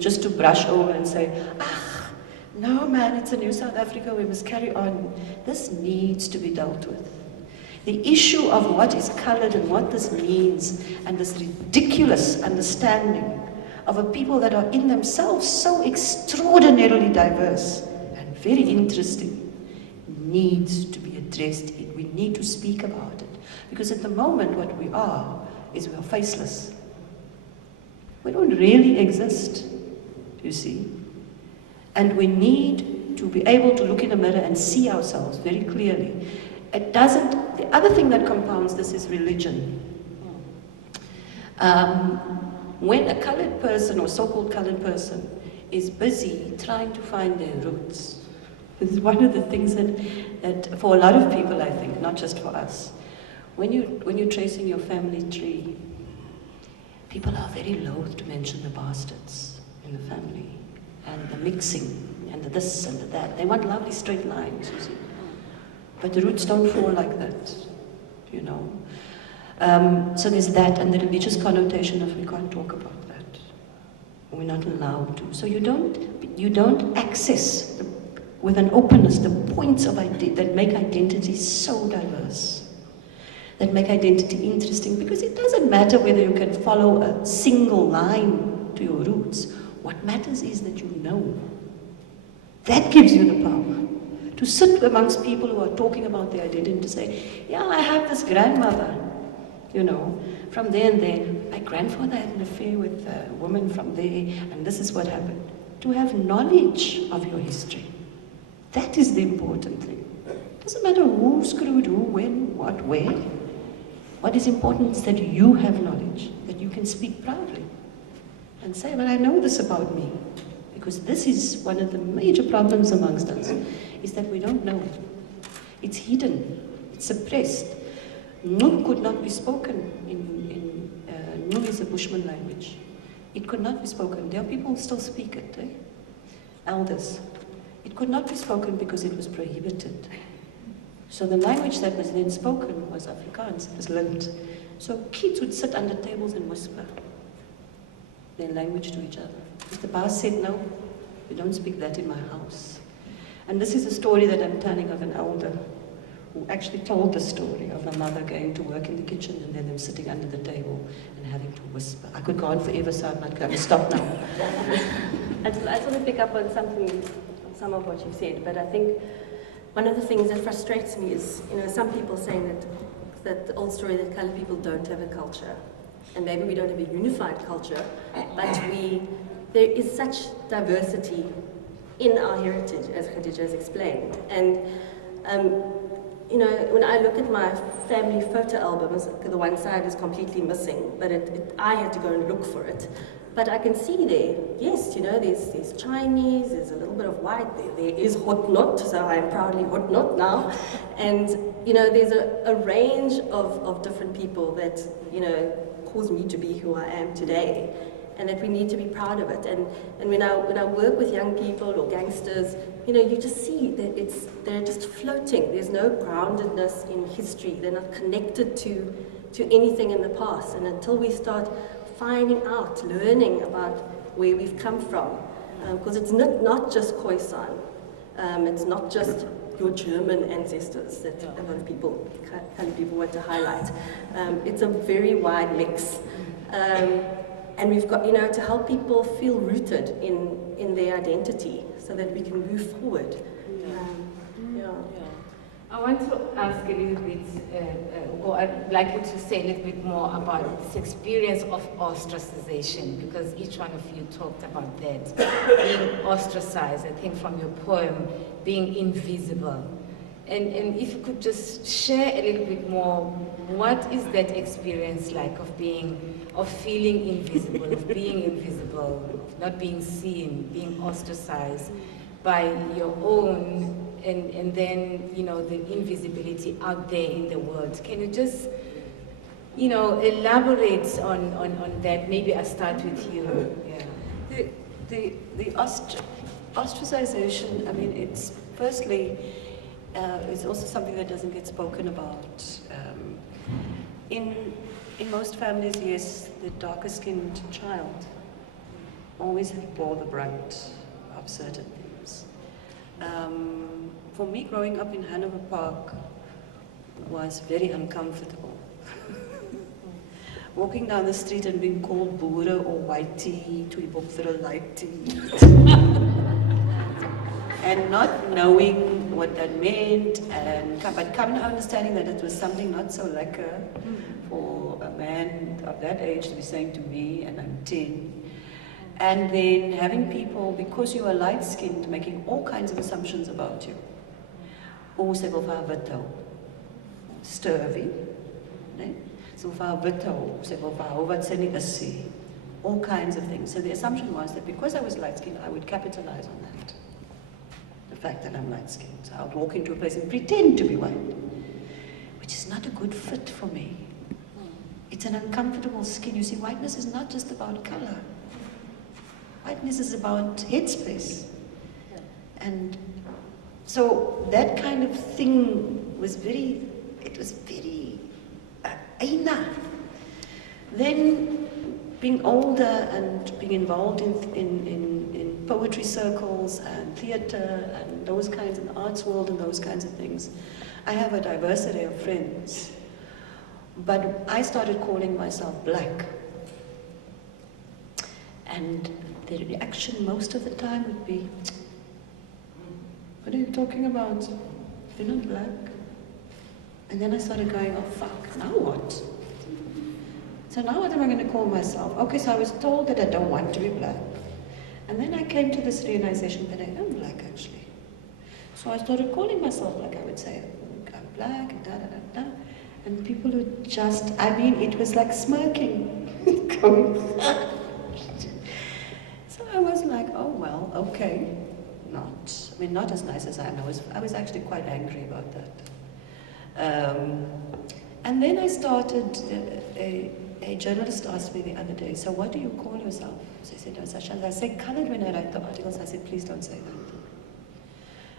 just to brush over and say, ah, no man, it's a new South Africa, we must carry on. This needs to be dealt with. The issue of what is colored and what this means, and this ridiculous understanding of a people that are in themselves so extraordinarily diverse and very interesting, needs to be addressed. We need to speak about it. Because at the moment what we are is we are faceless. We don't really exist, you see. And we need to be able to look in a mirror and see ourselves very clearly. It doesn't, the other thing that compounds this is religion. When a colored person or so-called colored person is busy trying to find their roots, this is one of the things that for a lot of people, I think, not just for us, when you're tracing your family tree, people are very loath to mention the bastards in the family, and the mixing, and the this and the that. They want lovely straight lines, you see. But the roots don't fall like that, you know. So there's that, and the religious connotation of we can't talk about that. We're not allowed to. So you don't access with an openness the points of that make identity so diverse, that make identity interesting, because it doesn't matter whether you can follow a single line to your roots. What matters is that you know. That gives you the power to sit amongst people who are talking about their identity, to say, yeah, I have this grandmother, you know, from there and there. My grandfather had an affair with a woman from there, and this is what happened. To have knowledge of your history. That is the important thing. It doesn't matter who screwed who, when, what, where. What is important is that you have knowledge, that you can speak proudly and say, well, I know this about me. Because this is one of the major problems amongst us, is that we don't know. It's hidden, it's suppressed. Ngum could not be spoken Ngum is a Bushman language. It could not be spoken. There are people who still speak it, elders. It could not be spoken because it was prohibited. So the language that was then spoken was Afrikaans, it was learned. So kids would sit under tables and whisper their language to each other. If the boss said, no, you don't speak that in my house. And this is a story that I'm telling of an elder who actually told the story of a mother going to work in the kitchen and then them sitting under the table and having to whisper. I could go on forever, so I'm not going to stop now. I just want to pick up on some of what you said, but I think one of the things that frustrates me is, you know, some people saying that the old story that colored people don't have a culture. And maybe we don't have a unified culture, but there is such diversity in our heritage, as Khadija has explained. And, you know, when I look at my family photo albums, the one side is completely missing, but I had to go and look for it. But I can see there, yes, you know, there's Chinese, there's a little bit of white, there is Hotnot, so I'm proudly Hotnot now. And, you know, there's a range of different people that, you know, caused me to be who I am today, and that we need to be proud of it. And when I work with young people or gangsters, you know, you just see that they're just floating. There's no groundedness in history. They're not connected to anything in the past. And until we start finding out, learning about where we've come from, because it's not just Khoisan, it's not just your German ancestors that a lot of people, colored people, want to highlight. It's a very wide mix. And we've got, you know, to help people feel rooted in their identity so that we can move forward. I want to ask a little bit, or I'd like you to say a little bit more about this experience of ostracization, because each one of you talked about that, being ostracized, I think from your poem, being invisible. And if you could just share a little bit more, what is that experience like of feeling invisible, of being invisible, of not being seen, being ostracized by your own, and then, you know, the invisibility out there in the world. Can you just, you know, elaborate on that? Maybe I start with you. Yeah. The ostracization, I mean, it's firstly, it's also something that doesn't get spoken about. In most families, yes, the darker-skinned child always bore the brunt of certain things. For me, growing up in Hanover Park was very uncomfortable. Walking down the street and being called boere or whitey, and not knowing what that meant, but coming understanding that it was something not so lekker for a man of that age to be saying to me, and I'm 10. And then having people, because you are light-skinned, making all kinds of assumptions about you. Sê wil vir haar wit hou. Sturvy, né? So vir haar wit hou, sê wil vir haar wat sy nie is nie. All kinds of things. So the assumption was that because I was light-skinned, I would capitalize on that. The fact that I'm light-skinned. So I would walk into a place and pretend to be white, which is not a good fit for me. It's an uncomfortable skin. You see, whiteness is not just about color. Whiteness is about headspace. And so that kind of thing was very aina. Then being older and being involved in poetry circles and theater and those kinds of arts world and those kinds of things, I have a diversity of friends. But I started calling myself black. And the reaction most of the time would be, what are you talking about? You're not black. And then I started going, oh fuck, now what? So now what am I going to call myself? Okay, so I was told that I don't want to be black. And then I came to this realization that I am black actually. So I started calling myself black. I would say, I'm black, and da-da-da-da. And people would just, I mean, it was like smirking. So I was like, oh well, okay. Not as nice as I am. I was actually quite angry about that. And then I started, a journalist asked me the other day, so what do you call yourself? So I said, no, Sasha. I said colored when I write the articles. I said, please don't say that.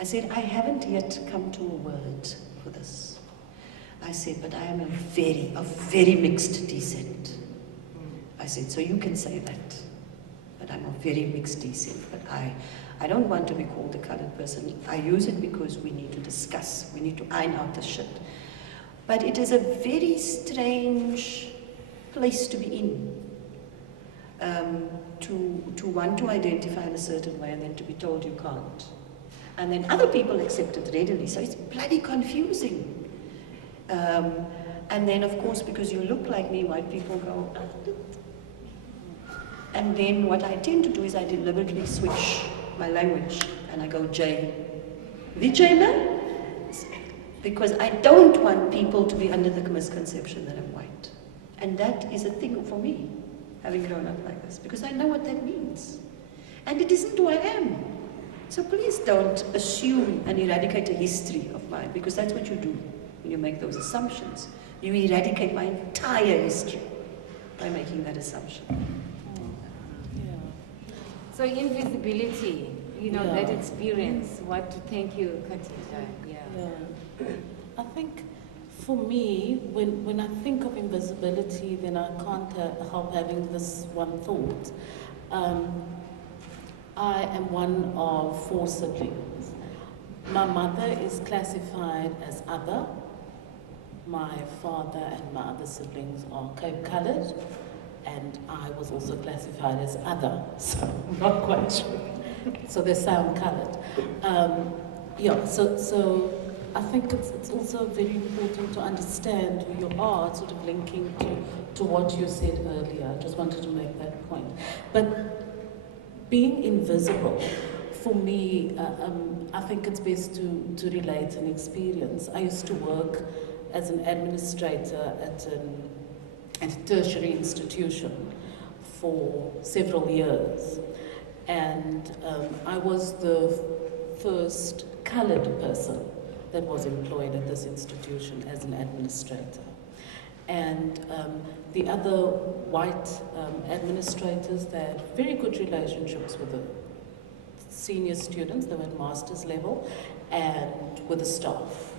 I said, I haven't yet come to a word for this. I said, but I am of very mixed descent. I said, so you can say that. But I'm of very mixed descent. But I don't want to be called a colored person. I use it because we need to discuss. We need to iron out the shit. But it is a very strange place to be in. To want to identify in a certain way and then to be told you can't. And then other people accept it readily. So it's bloody confusing. And then, of course, because you look like me, white people go, and then what I tend to do is I deliberately switch my language, and I go J. Vijayna? Because I don't want people to be under the misconception that I'm white. And that is a thing for me, having grown up like this, because I know what that means. And it isn't who I am. So please don't assume and eradicate a history of mine, because that's what you do when you make those assumptions. You eradicate my entire history by making that assumption. So invisibility, that experience, thank you, Khadija. Yeah. I think for me, when I think of invisibility, then I can't help having this one thought. I am one of 4 siblings. My mother is classified as other. My father and my other siblings are Cape Coloured, and I was also classified as other, so I'm not quite sure. So they sound coloured. So I think it's also very important to understand who you are, sort of linking to what you said earlier. I just wanted to make that point. But being invisible, for me, I think it's best to relate an experience. I used to work as an administrator at a tertiary institution for several years. And I was the first coloured person that was employed at this institution as an administrator. And the other white administrators, they had very good relationships with the senior students, they were at master's level, and with the staff,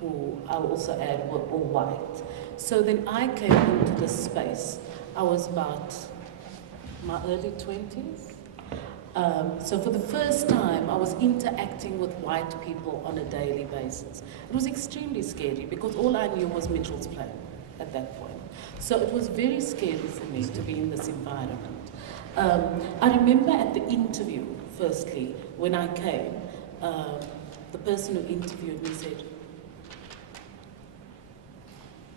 who I'll also add were all white. So then I came into this space. I was about my early 20s. So for the first time, I was interacting with white people on a daily basis. It was extremely scary because all I knew was Mitchell's Plain at that point. So it was very scary for me to be in this environment. I remember at the interview, firstly, when I came, the person who interviewed me said,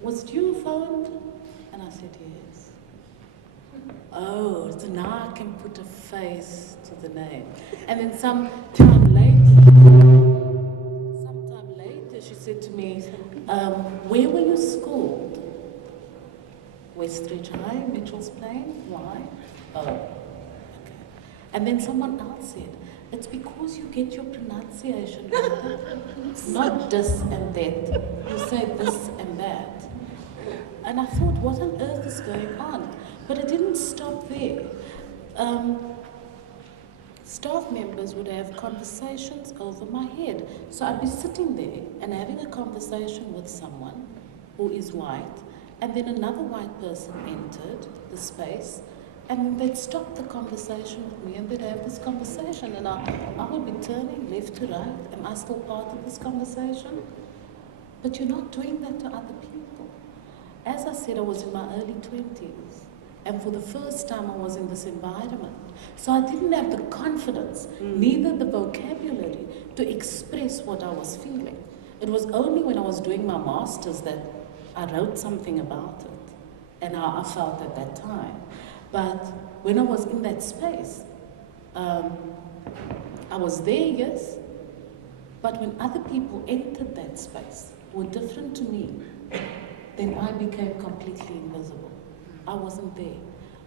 "Was you phoned?" And I said, "Yes." "Oh, so now I can put a face to the name." And then sometime later, she said to me, "Where were you schooled?" "Westridge High, Mitchell's Plain." "Why?" "Oh, okay." And then someone else said, "It's because you get your pronunciation right. Not this and that. You say this and that." And I thought, what on earth is going on? But it didn't stop there. Staff members would have conversations over my head. So I'd be sitting there and having a conversation with someone who is white, and then another white person entered the space, and they'd stop the conversation with me and they'd have this conversation, and I would be turning left to right. Am I still part of this conversation? But you're not doing that to other people. As I said, I was in my early 20s, and for the first time I was in this environment. So I didn't have the confidence, neither the vocabulary, to express what I was feeling. It was only when I was doing my master's that I wrote something about it, and how I felt at that time. But when I was in that space, I was there, yes, but when other people entered that space, were different to me, then I became completely invisible. I wasn't there.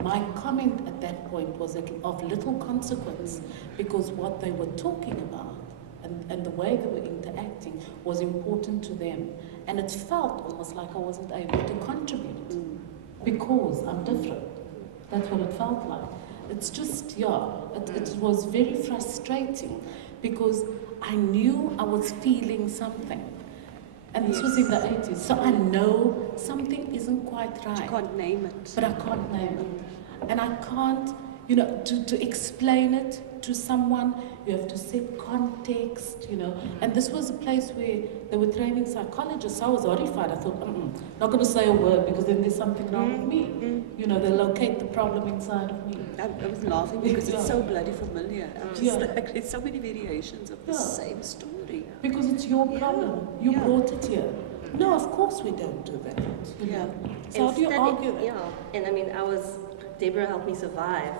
My comment at that point was of little consequence, because what they were talking about and the way they were interacting was important to them. And it felt almost like I wasn't able to contribute because I'm different. That's what it felt like. It's just, it was very frustrating because I knew I was feeling something. And this was in the 80s, so I know something isn't quite right. You can't name it. But I can't name it. And I can't, to explain it to someone, you have to set context, And this was a place where they were training psychologists. So I was horrified. I thought, not going to say a word because then there's something wrong with me. They locate the problem inside of me. I was laughing because it's so bloody familiar. I'm just like, there's so many variations of the same story. Because it's your problem. You brought it here. No, of course we don't do that. So how do you argue that? Yeah, and I mean, Deborah helped me survive